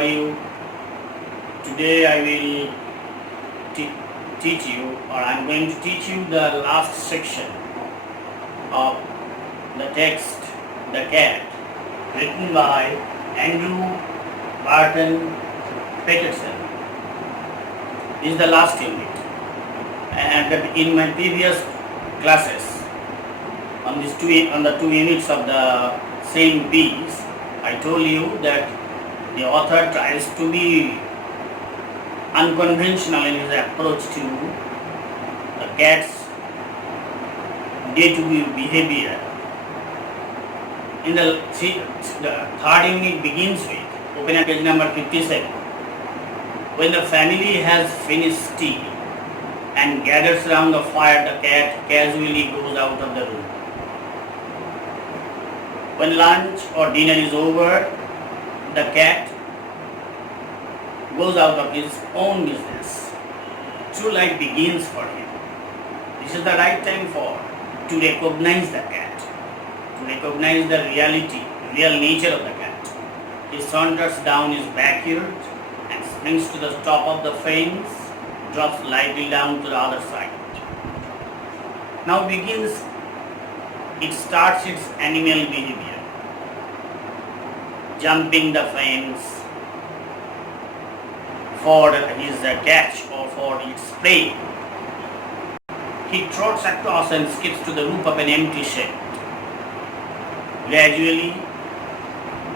are you? Today I will teach you, or I am going to teach you the last section of the text, The Cat, written by Andrew Barton Peterson. This is the last unit. And in my previous classes, on the two units of the same piece, I told you that the author tries to be unconventional in his approach to the cat's day-to-day behavior. In the third unit begins with, open at page number 57. When the family has finished tea and gathers around the fire, the cat casually goes out of the room. When lunch or dinner is over, the cat goes out of his own business. True life begins for him. This is the right time to recognize the cat, to recognize the real nature of the cat. He saunters down his backyard and springs to the top of the fence, drops lightly down to the other side. Now it starts its animal behavior. Jumping the fence for his catch or for its prey. He trots across and skips to the roof of an empty shed. Gradually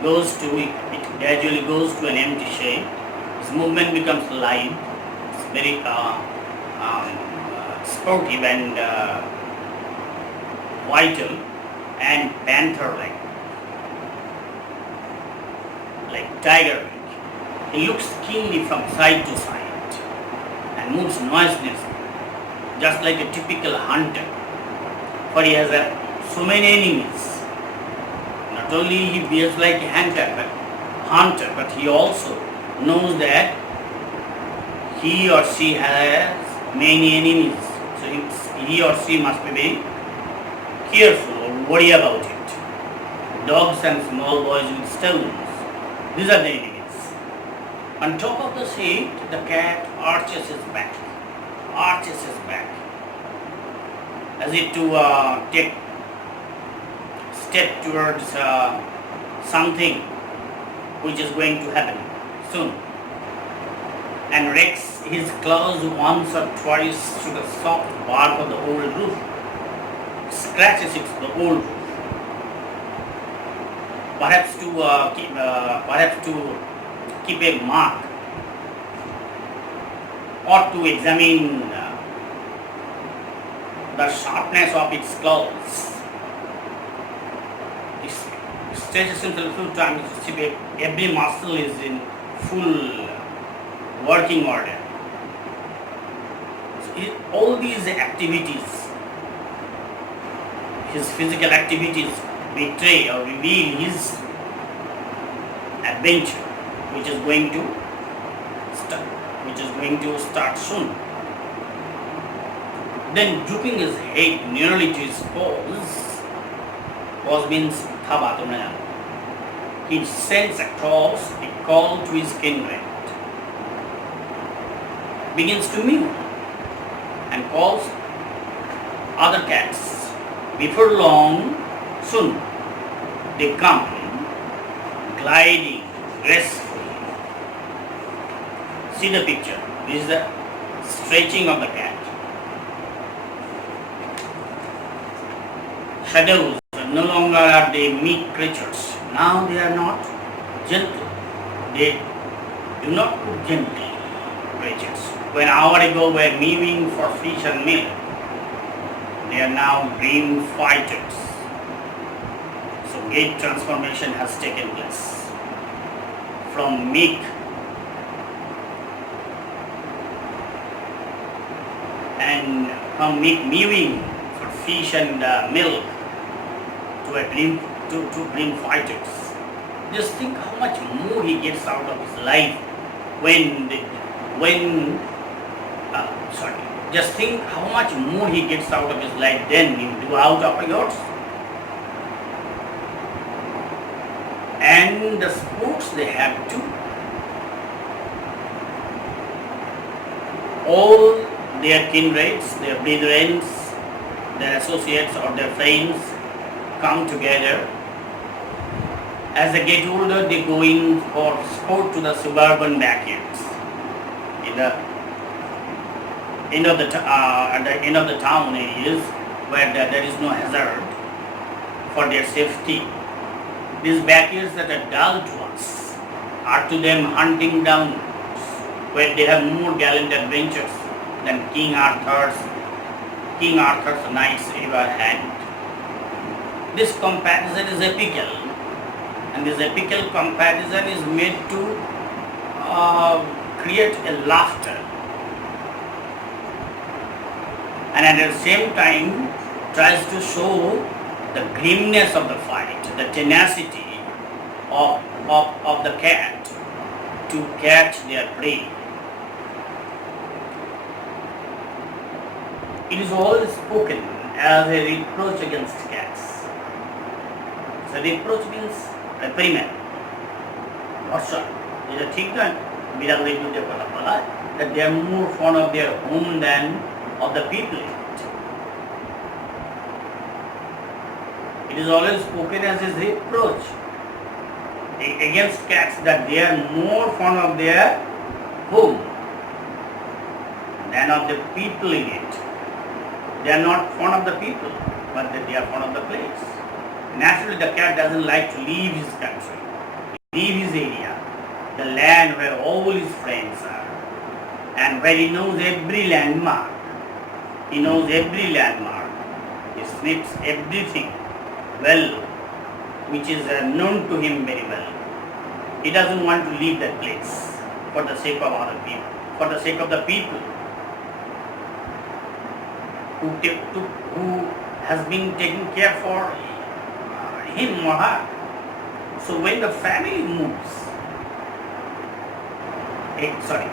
goes to an empty shed. His movement becomes light. It's very sportive and vital and panther-like. Like tiger. He looks keenly from side to side and moves noiselessly, just like a typical hunter. For he has so many enemies. Not only he behaves like a hunter, but he also knows that he or she has many enemies. So he or she must be very careful or worry about it. Dogs and small boys with stones. These are the enemies. On top of the seat, the cat arches his back, as if to take step towards something which is going to happen soon, and rakes his claws once or twice to the soft bark of the old roof, scratches the old roof. Perhaps to keep a mark or to examine the sharpness of its claws. It stretches himself full time to see if every muscle is in full working order. So all these activities, his physical activities, betray or reveal his adventure, which is going to start soon. Then drooping his head nearly to his paws means thaba, he sends across a call to his kindred, begins to mew and calls other cats. Before long, soon they come gliding gracefully. See the picture. This is the stretching of the cat. Shadows, no longer are they meek creatures. Now they are not gentle. They do not look gentle creatures. When an hour ago were mewing for fish and milk, they are now grim fighters. So great transformation has taken place. From meek mewing for fish and milk to grim fighters. Just think how much more he gets out of his life just think how much more he gets out of his life than you do out of yours. And the sports they have too. all their kindreds, their brethren, their associates or their friends come together. As they get older, they go in for sport to the suburban backyards. In the at the end of the town areas where there is no hazard for their safety. These backyards that are dull to us are to them hunting grounds where they have more gallant adventures than King Arthur's knights ever had. This comparison is epical, and this epical comparison is made to create a laughter, and at the same time tries to show the grimness of the fight, the tenacity of the cat to catch their prey. It is all spoken as a reproach against cats. So reproach means reprimand. What's up? Is a ঠিক নয় বিড়াল বিরুদ্ধে কথা বলা that they are more fond of their home than of the people in it. It is always spoken as a reproach against cats that they are more fond of their home than of the people in it. They are not fond of the people, but they are fond of the place. Naturally, the cat doesn't like to leave his country, leave his area, the land where all his friends are, and where he knows every landmark. He knows every landmark. He sniffs everything well, which is known to him very well. He doesn't want to leave that place for the sake of other people, for the sake of the people who has been taking care for him or her. So when the family moves,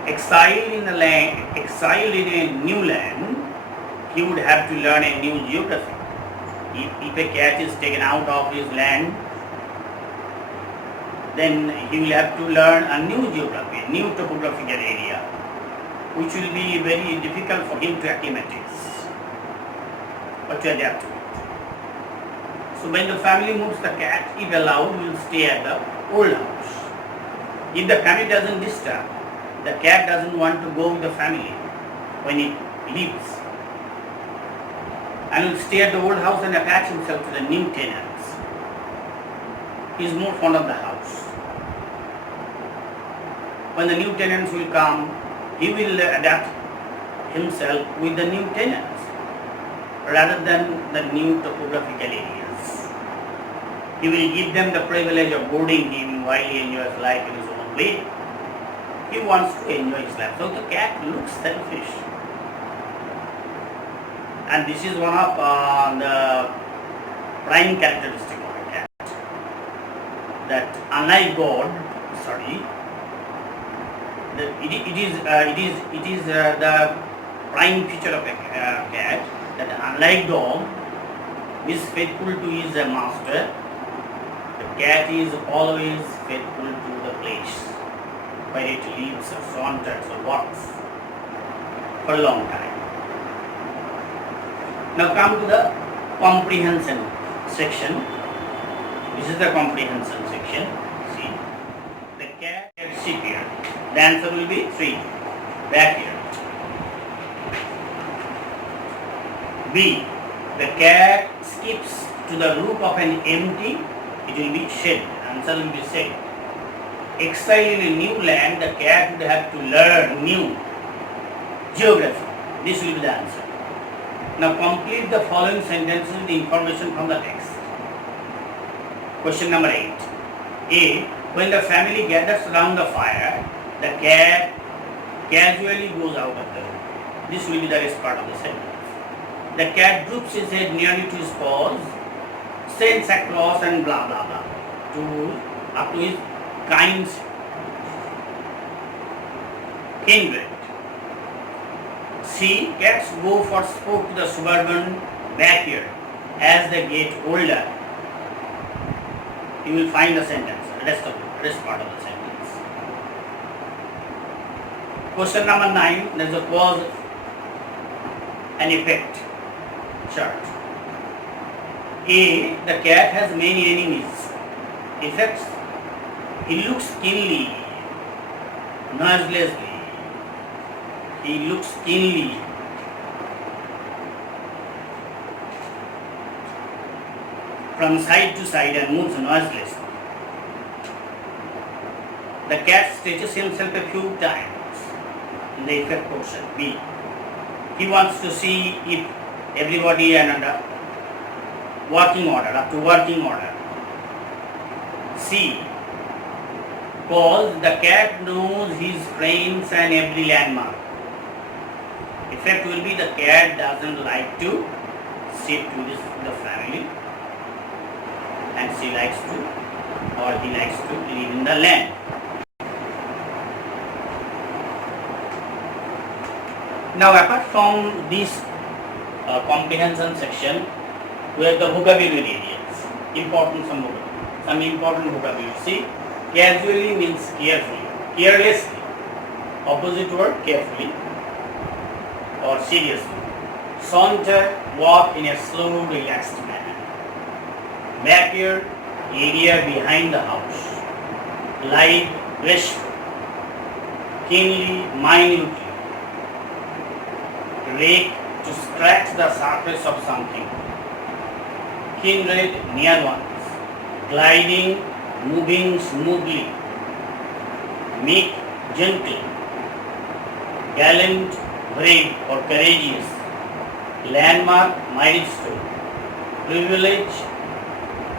exiled in a new land, he would have to learn a new geography. If a cat is taken out of his land, then he will have to learn a new geography, a new topographical area, which will be very difficult for him to acclimatize or to adapt to it. So when the family moves, the cat, if allowed, will stay at the old house. If the family doesn't disturb, the cat doesn't want to go with the family when it leaves, and will stay at the old house and attach himself to the new tenants. He is more fond of the house. When the new tenants will come, he will adapt himself with the new tenants rather than the new topographical areas. He will give them the privilege of boarding him while he enjoys life in his own way. He wants to enjoy his life. So the cat looks selfish. And this is one of the prime characteristic of a cat. That unlike God, it is the prime feature of a cat, that unlike dog is faithful to his master, the cat is always faithful to the place where it lives or saunters or walks for a long time. Now come to the comprehension section. This is the comprehension section. See, the cat and sheep here. The answer will be 3. Back here. B. The cat skips to the roof of an empty, it will be shed. Answer will be shed. Exile in a new land, the cat would have to learn new geography. This will be the answer. Now complete the following sentences with information from the text. Question number 8. A. When the family gathers around the fire, the cat casually goes out of the room. This will be the rest part of the sentence. The cat droops his head nearly to his paws, sends across and blah blah blah up to his kind kindred. C. Cats go for sport to the suburban backyard. As they get older, you will find the sentence, rest part of the sentence. Question number 9. There's a cause and effect chart. A. The cat has many enemies. Effects. He looks keenly, noiselessly. He looks keenly. From side to side and moves noiselessly. The cat stretches himself a few times in the effect portion. B. He wants to see if everybody are under working order, up to working order. C. Cause the cat knows his friends and every landmark. Effect will be the cat doesn't like to sit with the family and she likes to or he likes to live in the land. Now apart from this comprehension section, we have the vocabulary areas. Some important vocabulary. See, casually means carefully, carelessly. Opposite word carefully or seriously. Saunter, walk in a slow, relaxed manner. Backyard, area behind the house. Light, graceful. Keenly, minutely. Rake, to scratch the surface of something. Kindred, near ones. Gliding, moving smoothly. Meek, gentle. Gallant, brave or courageous. Landmark, milestone. Privilege,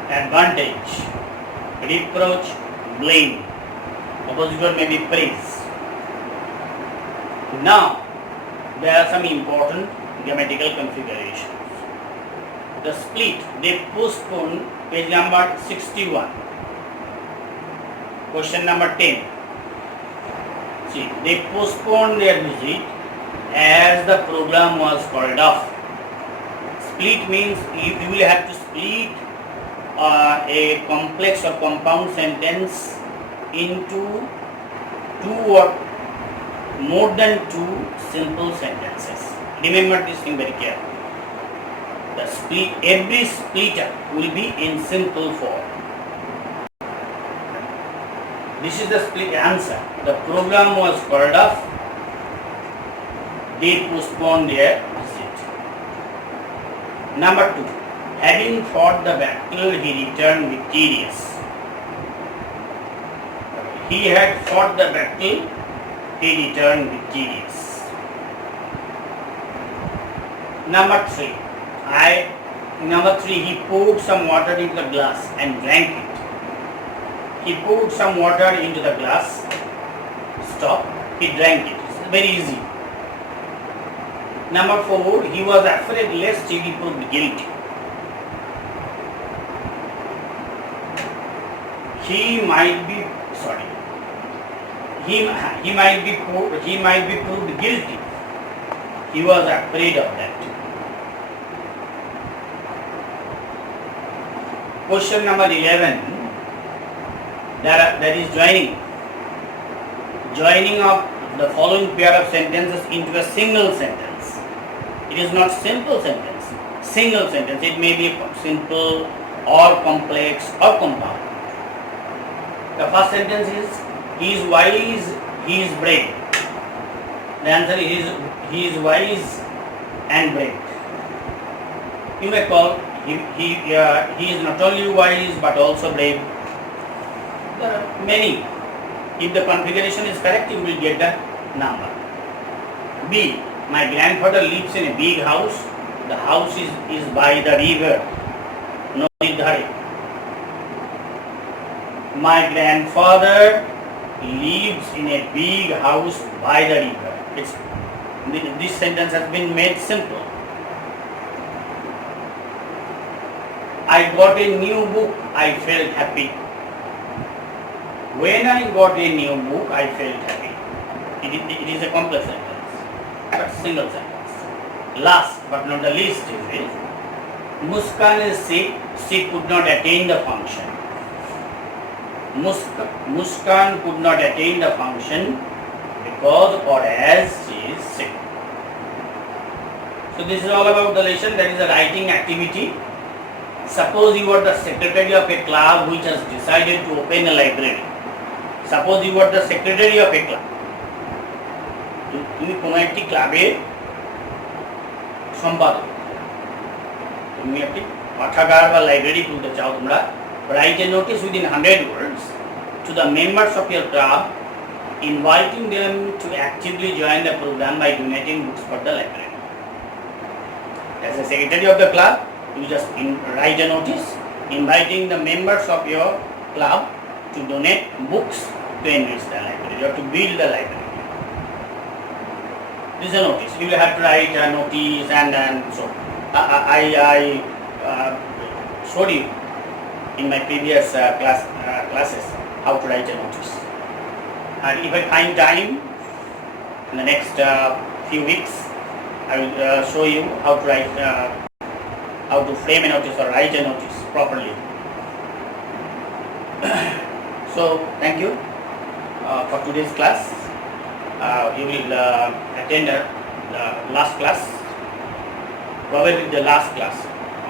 advantage. Reproach, blame. Opposite word may be praise. Now, there are some important grammatical configurations. The split, they postpone, page number 61. Question number 10. See, they postponed their visit as the program was called off. Split means you will have to split a complex or compound sentence into two or more than two simple sentences. Remember this thing very carefully. The split, every splitter will be in simple form. This is the split answer. The program was called off. They postponed their visit. Number 2. Having fought the battle, he returned victorious. He had fought the battle, he returned victorious. Number 3. He poured some water into the glass and drank it. He poured some water into the glass. Stop. He drank it. It's very easy. Number 4. He was afraid lest he be proved guilty. He might be proved guilty. He was afraid of that. Question number 11. That is joining. Joining of the following pair of sentences into a single sentence. It is not simple sentence. Single sentence. It may be simple or complex or compound. The first sentence is, he is wise, he is brave. The answer is, he is wise and brave. You may call, he is not only wise but also brave. There are many. If the configuration is correct, you will get the number. B. My grandfather lives in a big house. The house is by the river. Nodi dhare. My grandfather lives in a big house by the river. This sentence has been made simple. I got a new book, I felt happy. When I got a new book, I felt happy. It is a complex sentence, but single sentence. Last but not the least is Muskan is sick, she could not attain the function. Muskan could not attain the function was or as she is sick. So this is all about the lesson. That is a writing activity. Suppose you are the secretary of a club which has decided to open a library. Suppose you are the secretary of a club. তুমি কোনো একটি ক্লাবের সম্পাদক, তুমি একটি পাঠাগার বা library খুলতে চাও, তোমরা write a notice within 100 words to the members of your club inviting them to actively join the program by donating books for the library. As a secretary of the club, you just write a notice inviting the members of your club to donate books to enrich the library or to build the library. This is a notice. You will have to write a notice and so. I showed you in my previous classes how to write a notice. And if I find time in the next few weeks, I will show you how to write, how to frame a notice or write a notice properly. So thank you for today's class. You will attend the last class, probably the last class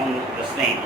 on the snake.